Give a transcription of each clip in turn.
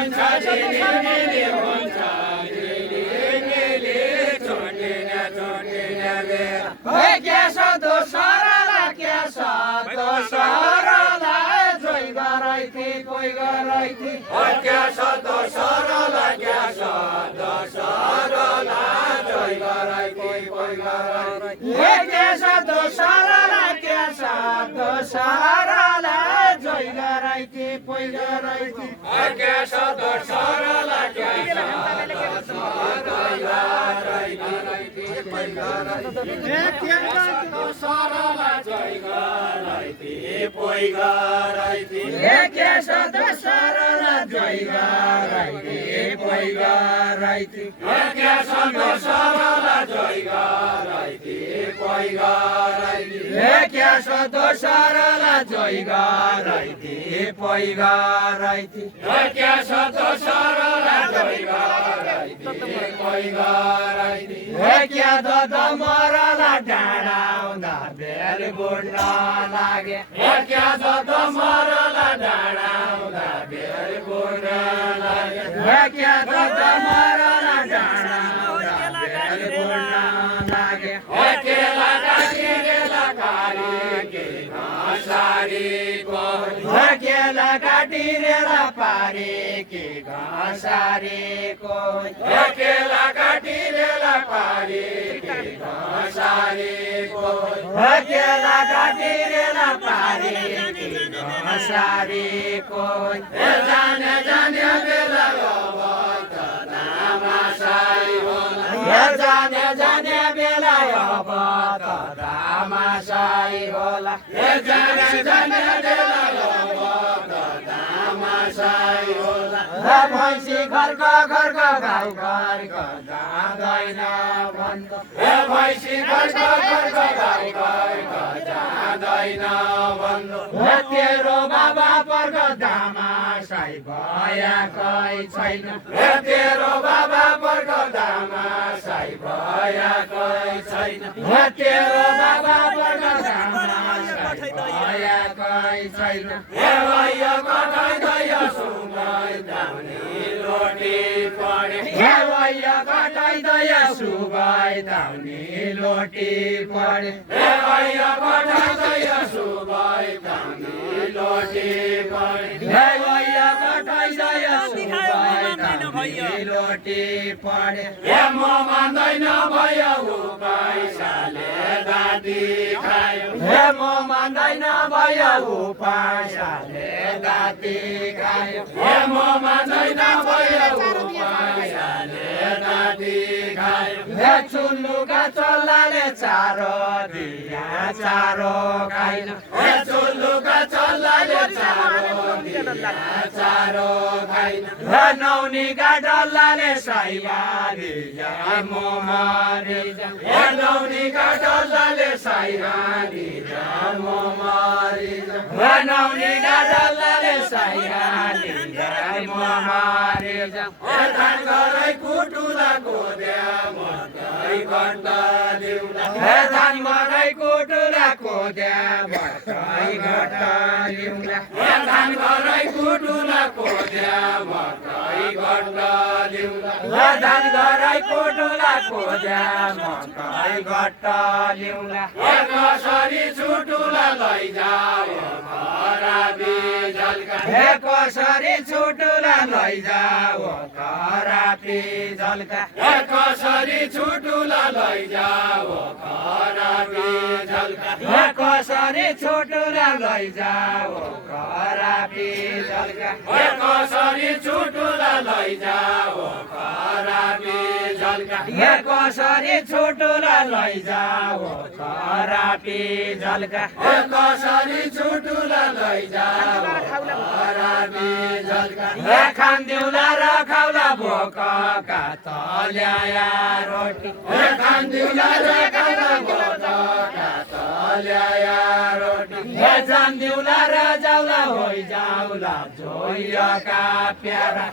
हुन्छ झिलिमिली हुन्छ झिलिमिली छोटिने छोटिने बेला के छ दोस्रोलाई के छ दोस्रोलाई जोइ गराइथी कोही गराइथी के छ दोस्रोलाई के छ दोस्रोलाई जोइ गराइथी कोही गराइथी के छ दोस्रोलाई के छ दोस्रोलाई जोइ गराइथी कोही गराइथी के छ दोस्रोलाई के छ दोस्रोलाई गराइथी कोही गराइथी दोस्रोलाई जोइ गराइथी कोही गराइथी के छ दोस्रोलाई जोइ गराइथी कोही गराइथी के छ दोस्रोलाई जोइ गराइथी कोही गराइथी के छ दोस्रोलाई जोइ गराइथी कोही गराइथी के छ दोस्रोलाई जोइ गराइथी कोही गराइथी के दद मरला डाँडा आउँदा बेल गुड्न लागे के दद मरला डाँडा आउँदा बेल गुड्न लागे के दद मरला डाँडा आउँदा बेल गुड्न लागे केला काटिरेला खाली के घाँसारीको केला काटिरेला पारे के घाँसारीको केला काटिरेला पारे के घाँसारीको केला काटिरेला पारे के घाँसारीको जाने जाने बेला अब त तामासाई होला जाने जाने बेला अब त तामासाई होला जाने जाने बेला अब त तामासाई होला भैँसी घरको घरको गाई घरको जाँदैन भन्छ भैँसी घरको घरको गाई घरको जाँदैन भन्नु तेरो बाबा पर्को दामासाई भएकै छैन तेरो बाबा पर्को दामासाई भएकै छैन तेरो बाबा पर्को दामासाई भएकै छैन भैया कटाइदै सुगाइ दाउने लोटी पढे भैया कटाइदै सुगाइ दाउने लोटी पढे भैया कटाइदै सुगाइ दाउने लोटी पढे भैया कटाइदै सुगाइ दाउने लोटी पढे म मान्दैन भयो पैसाले दादी खायो म मान्दैन भयो पैसाले दादी खायो म मान्दैन भयो पैसाले दादी खायो चुल्लुका चल्लाले चारो दिया चारो खाइन चुल्लुका चल्लाले चारो दिया चारो खाइन नौनीका डल्लाले साइबा दिया म मरिजा नौनीका डल्लाले साइबा दिया म मरिजा नौनीका डल्लाले साइबा दिया म मरिजा धान गरै कुटुला कोद्या मकै घन्ट ल्याउला धान गरै कुटुला कोद्या मकै घन्ट ल्याउला धान गरै कुटुला कोद्या मकै घन्ट ल्याउला धान गरै कुटुला कोद्या मकै घन्ट ल्याउला कसरी छुटुला लैजाऊ खराबी झल्का कसरी छुटुला लैजाऊ खराबी झल्का कसरी छुटुला लैजाऊ खराबी झल्का कसरी छुटुला लैजाऊ खराबी झल्का कसरी छुटुला लैजाऊ खराबी झल्का कसरी छुटुला लैजाऊ खराबी झल्का कसरी छुटुला लैजाऊ खराबी झल्का खान्दिउला र खाउला भोकका तल्याया रोटी खान्दिउला र खाउला भोकका तल्याया रोटी जान्दिउला र जाउला होइ जाउला जोइका प्यारा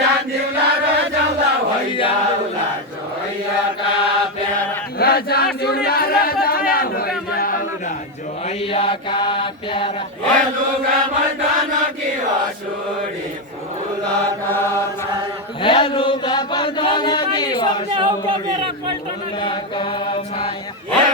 जान्दिउला र जाउला होइ जाउला जोइका प्यारा जान्दिउला र जाउला होइ जाउला जोइका प्यारा लुगा मर्दन कि असुरी फुलका हे लुगा पल्टन कि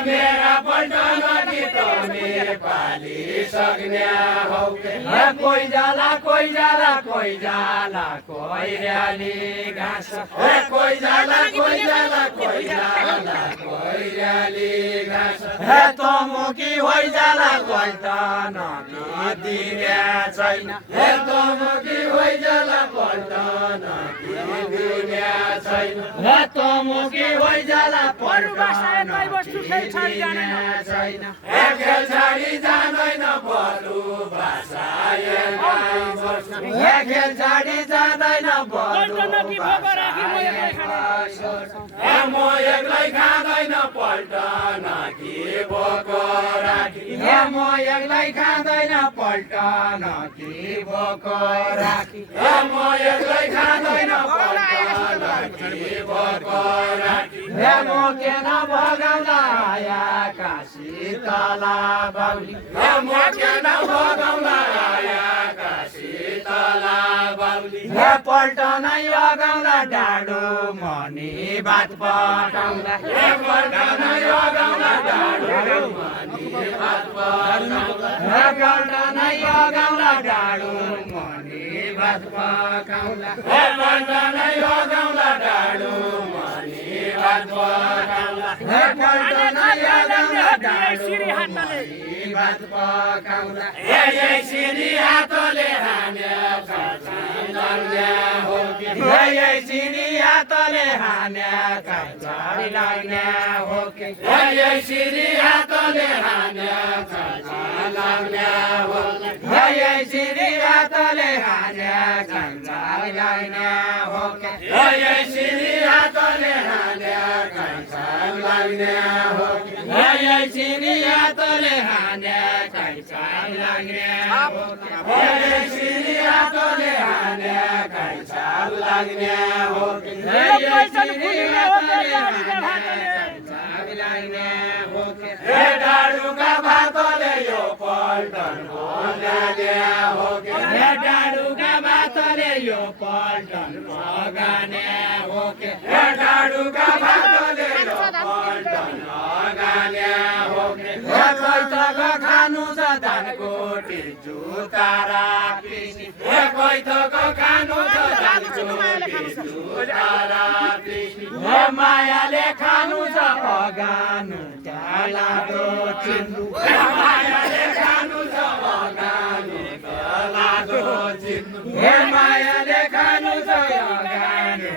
मेरा पल्टन कि तमे पाली सक्ने हौ हे कोही जाला कोही जाला कोही जाला कोही र्याली घाँस हे कोही जाला कोही जाला कोही जाला कोही र्याली घाँस हे तमुकी होइ जाला पल्टन कि दिने छैन हे तमुकी होइ जाला पल्टन कि दिने छैन हे तमुकी होइ जाला पल्टन छैन हे खेल छाडी जाँदैन बरु भाषा हे खेल छाडी जाँदैन बरु हे म एक्लै खाँदैन पल्टन कि बोको राखी हे म एक्लै खाँदैन पल्टन कि बोको राखी हे म एक्लै खाँदैन पल्टन कि बोको राखी हे म के नभगाउँदा आया काशी तला बाउली हे म के नभगाउँदा आया काशी तला बाउली हे पल्टनै अगाउँदा डाडो मनी भात पकाउँदा हे पल्टनै अगाउँदा डाडो मनी भात पकाउँदा हे पल्टनै अगाउँदा डाडो मनी भात पकाउँदा हे पल्टनै अगाउँदा डाडो मनी भात पकाउँदा हे पल्टनै अगाउँदा डाडो मनी भात पकाउँदा हे यसरी हातले हाने हो कि यसरी हातले हाने कान्छी लाग्ने हो कि यसरी हातले हाने कान्छी लाग्ने हो कि यसरी हातले हाने कान्छी लाग्ने हो कि यसरी हातले हाने कान्छी लाग्ने हो कि यसरी हातले हाने कान्छी लाग्ने हो कि यसरी हातले हाने कान्छी लाग्ने हो कि यसरी हातले हाने लाग्ने हो कि हे डाडुका भातले यो पल्टन भगाने हो कि हे डाडुका भातले यो पल्टन भगाने हो कि हे डाडुका भातले यो पल्टन भगाने हो कि हे कैथको खानु छ धानको जुत्ता राखी हे कैथको खानु छ धानको जुत्ता राखी हे मायाले खानु छ अगानु लादो चिन्नु हे मायाले खानु छ अगानु लादो चिन्नु हे मायाले खानु छ अगानु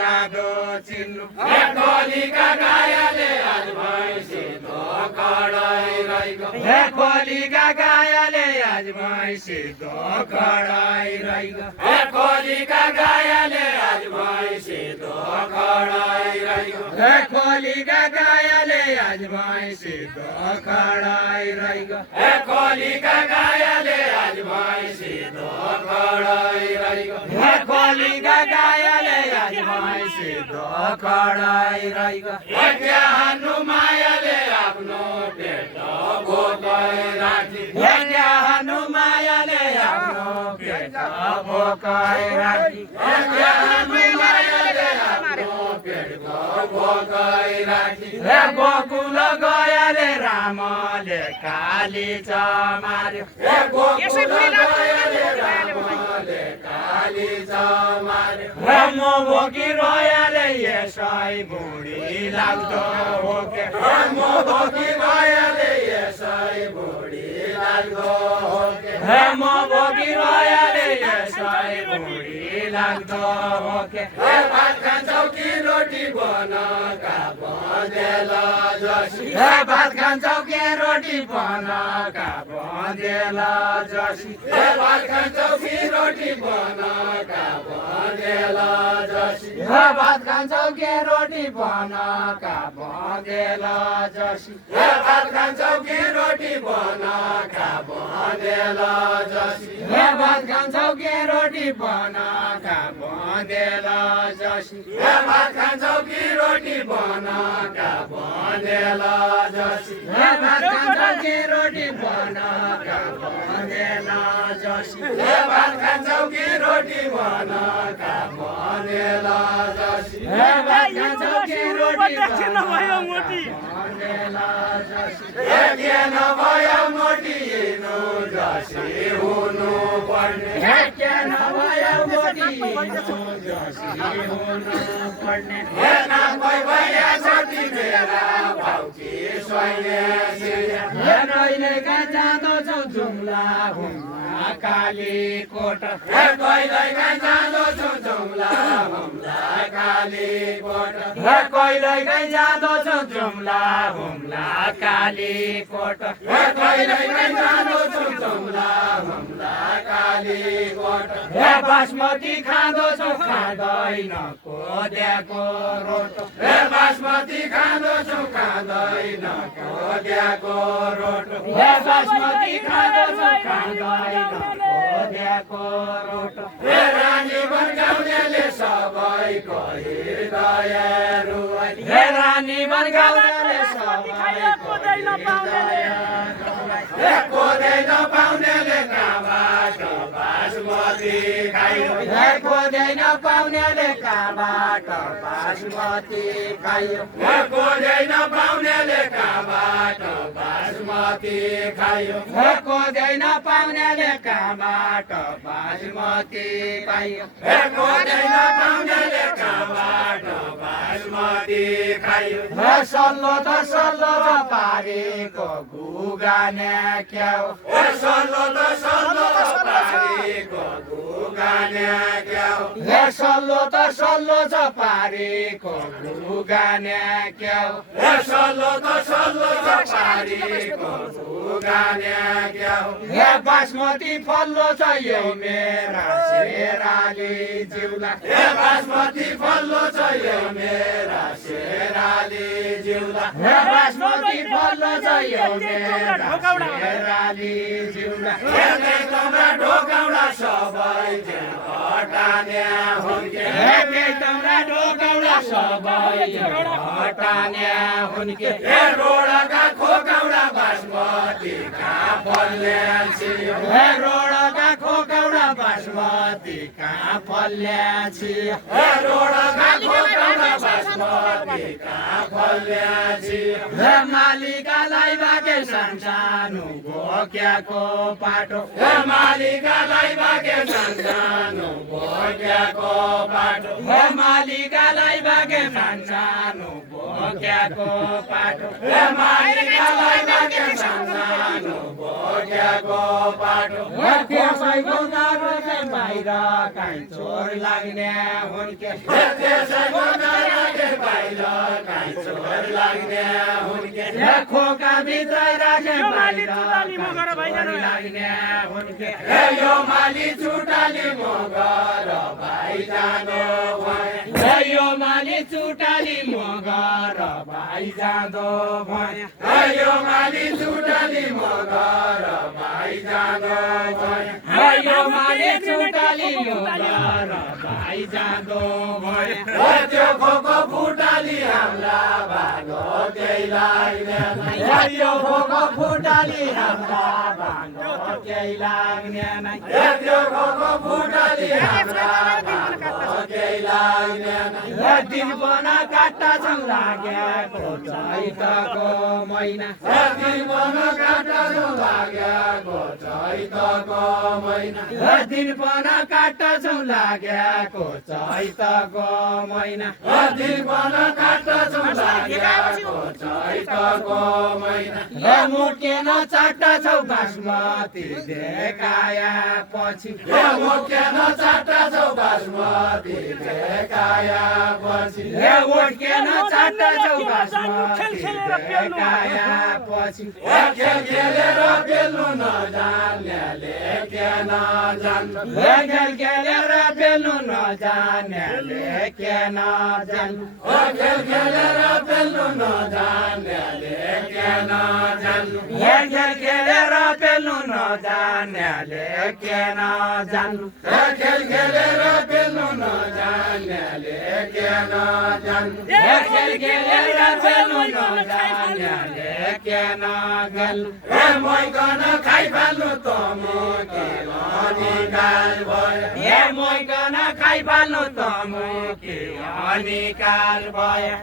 लादो चिन्नु हे कोलीका गायाले आज भैँसी धोकडाइ रहिगो हे कोलीका गायाले आज भैँसी धोकडाइ रहिगो हे कोलीका गायाले आज भैँसी धोकडाइ रहिगो हे कोलीका गायाले आज भैँसी धोकडाइ रहिगो हे कोलीका गायाले आज भैँसी धोकडाइ रहिगो हे कोलीका गायाले आज भैँसी धोकडाइ रहिगो हे हानु मायाले आफ्नो पेट भोकै राखी हे हानु मायाले आफ्नो पेट भोकै राखी हे हानु मायाले आफ्नो पेट भोकै राखी हे गोकुल गयाले रामले काली मार्यो हे गोकुल गयाले रामले काली मार्यो हे म भोकी रोयाले यसै बुढी लाग्दो हो के हे म भोकी रोयाले यसै बुढी लाग्दो हो के हे म भोकी रोयाले यसै बुढी लाग्दो हो के हे भात खान्छौ कि रोटी बनाका बँदेला जसी हे भात खान्छौ कि रोटी बनाका बँदेला जसी हे भात खान्छौ कि रोटी बनाका बँदेला जसी हे भात खान्छौ कि रोटी बनाका बँदेला जसी हे भात खान्छौ कि रोटी बनाका बँदेला जसी हे भात खान्छौ कि रोटी बनाका बँदेला जसी हे भात खान्छौ कि रोटी बनाका बँदेला जसी हे भात खान्छौ कि रोटी बनाका बँदेला जसी हे भात खान्छौ कि रोटी बनाका जसी हे भाका छ कि रोटी नभयो मोटी भन्नेला जसी हे के नभयो मोटी हिँड्नु जसी हुनु पर्ने हे के नभयो मोटी हिँड्नु जसी हुनु पर्ने हे नामै भइया छोटी मेरा भाउकी स्वाइने हे कहिलेका जाँदो छौ जुम्ला हुम्ला कालीकोट हे कहिलेका जाँदो छौ जुम्ला हुम्ला कालीकोट हे कहिलेका जाँदो छौ जुम्ला हुम्ला कालीकोट हे कहिलेका जाँदो छौ जुम्ला हुम्ला कालीकोट हे बासमती खाँदो छौ खाँदैन कोद्याको रोटो हे बासमती खाँदो छौ खाँदैन कोद्याको रोटो हे बासमती खाँदो छौ खाँदैन कोद्याको रोटो हे रानी बनगाउनेले सबैको हृदय रुवाई हे रानी बनगाउनेले सबैको हे कोदै नपाउनेले कहाँबाट बासमती खायो हे कोदै नपाउनेले कहाँबाट बासमती खायो हे कोदै नपाउनेले कहाँबाट बासमती खायो हे कोदै नपाउनेले कहाँबाट बासमती खायो हे कोदै नपाउनेले कहाँबाट बासमती खायो हे सल्लो त पारेको गुगाने क्याउ हे सल्लो त पारेको गुगाने क्याउ हे सल्लो त पारेको गुगाने क्याउ हे सल्लो त पारेको गुगाने क्याउ हे बासमती फल्लो छ यही मेरा शेराली जिउला हे बासमती फल्लो छ यही मेरा शेराली जिउला हे बासमती फल्लो छ यही मेरा शेराली जिउला हे कमरा ढोकाउला सबै हटाने हुन्के हे कमरा ढोकाउला सबै हटाने हुन्के हे रोडका खोकाउला बासमती कहाँ फल्ल्याछि हे रोडका खोकाउला बासमती कहाँ फल्ल्याछि हे रोडका खोकाउला बासमती कहाँ फल्ल्याछि हे मालिकालाई भागे सानसानो भोक्याको पाटो हे मालिकालाई भागे सानसानो भोक्याको पाटो हे मालिकालाई भागे सानसानो भोक्याको पाटो हे मालिकालाई भागे सानसानो भोक्याको पाटो हे त्यसैको नारो चाहिँ बाहिर काहीँ चोर लाग्ने हुन्के हे त्यसैको नारो चाहिँ बाहिर काहीँ चोर लाग्ने हुन्के हे खोका भित्र राखे बाहिर लाग्ने हुन्के हे यो माली चुटाली मगर भाइ जाँदो भए हे यो माली चुटाली मगर भाइ जाँदो भए हे यो माली चुटाली मगर भाइ जाँदो भए हे यो माली चुटाली मगर भाइ जाँदो भए हे त्यो खोको फुटाली हाम्रा भागो केही लाग्दैन हे यो खोको फुटाली हाम्रा भागो केही लाग्दैन हे त्यो खोको फुटाली हाम्रा भागो केही लाग्दैन हे दिन बना काट्टा छौ लागेको चैतको महिना हे दिन बना काट्टा छौ लागेको चैतको महिना हे दिन बना काट्टा छौ लागेको चैतको महिना हे दिन बना काट्टा छौ लागेको चैतको महिना हे मुट्केन चाट्टा छौ बासमती देखाया पछि हे मुट्केन चाट्टा छौ बासमती देखाया पछि हे मुट्केन चाट्टा छौ बासमती देखाया पछि हे खेल खेलेर पेल्नु नजान्नेले के नजान्नु हे खेल खेलेर पेल्नु नजान्नेले के नजान्नु हे खेल खेलेर पेल्नु नजान्नेले के नजान्नु हे खेल खेलेर पेल्नु नजान्नेले के नजान्नु हे खेल खेलेर पेल्नु नजान्नेले के केन जान खेल खेलेर फेल्नु नजान्याले केन गेल मोइकन खाइफाल्नु त मुके अनिकाल भयो मोइकन खाइफाल्नु त मुके अनिकाल भयो